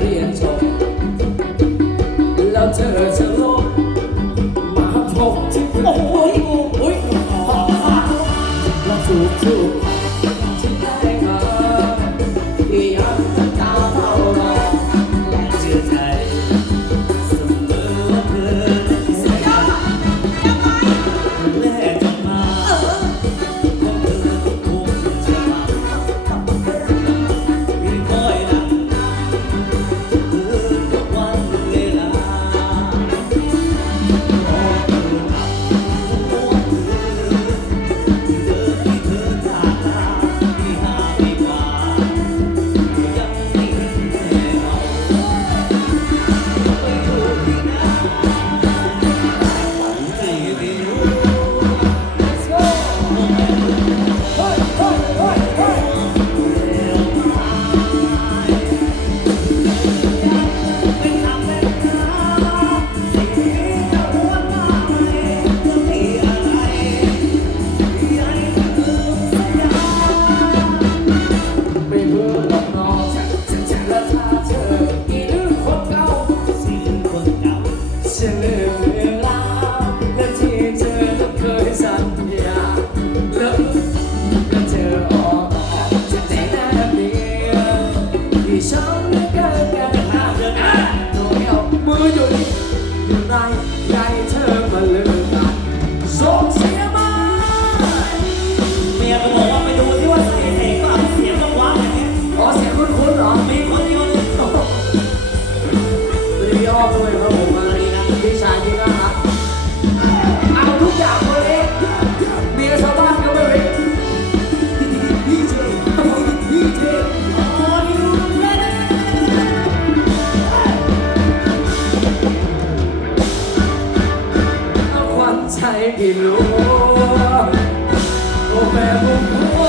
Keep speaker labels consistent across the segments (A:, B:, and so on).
A: เรียนจบแล้วเธอ
B: จะลงมาพบโอ้โหโอ้ยแล้
A: วถูก
B: ถูก
A: อามืออยู่นี่อยู่ใจเธอมาลืมกันส่งเสียมา
B: เมียก็บอกว่าไปดูที่ว่าใส่เอกก็เสียงก็ว้าอย่างเงี้ย
A: อ๋อเสียงคุ้นๆเหรอ
B: มีคนเดียวเลย
A: สวัสดีพี่อ้อมด้วยครับผมมาดีนะพี่ชายที่น่ารัก วันใจพี่รู้โอ้แม่บุญ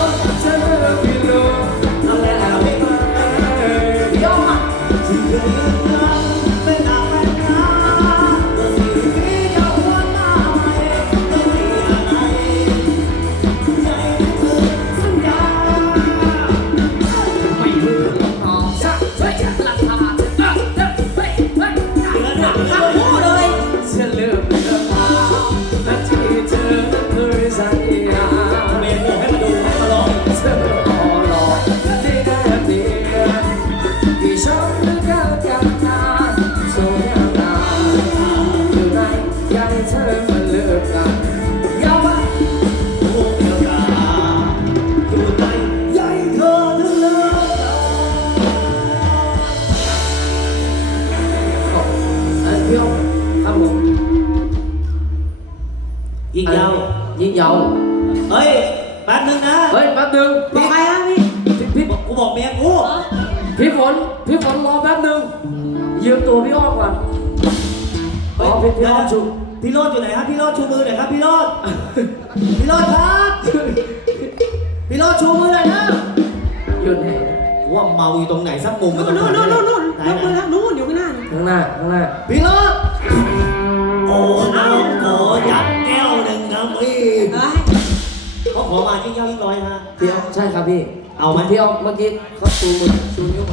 A: Viên dầu Viên dầu Ê Ba Tư á Ê Ba Tư Một
B: ai á đi Phía Của một mẹ của Phía Phụng Phía Phụng lo Ba Tư Dương tù phía ốc mà Ồ
A: phía ốc xuống พี่อ้อมครับผม
B: ยิงยาว
A: ยิงยาว
B: เฮ้ยแป๊บนึงนะ
A: เฮ้ยแป๊บนึง
C: บอกใครอะพี่
A: พี่พี่
B: กูบอกเมียกู
A: พี่ฝนพี่ฝนรอแป๊บนึงยืมตัวพี่อ้อมก่อนอ๋อพี่พี่อ้อมชุบ
B: พี่โรดอยู่ไหนครับพี่โรดชูมือหน่อยครับพี่โรดพี่โรดครับพี่โรดชูมือหน่อยนะ
A: หยุดไหน
B: ว่าเมาอยู่ตรงไหนสักมุม
C: นู่นนู่นนู่นนู่นนู่น
B: ไหน
C: ยกมือ
B: ไหน
C: แล้วนู่นอยู่ข้างหน้า
A: ข้างหน้าข้างหน้า
B: พี่โรดโอ้น้องขอจับแก้วหนึ่งครับพี่
C: เฮ้ย
B: เขาขอมายิ่งเย้ายิ่งร้อยฮะ
A: พี่อ้อมใช่ครับพี่
B: เอาไหม
A: พี่อ้อมเมื่อกี้เขาชูชูนิ้ว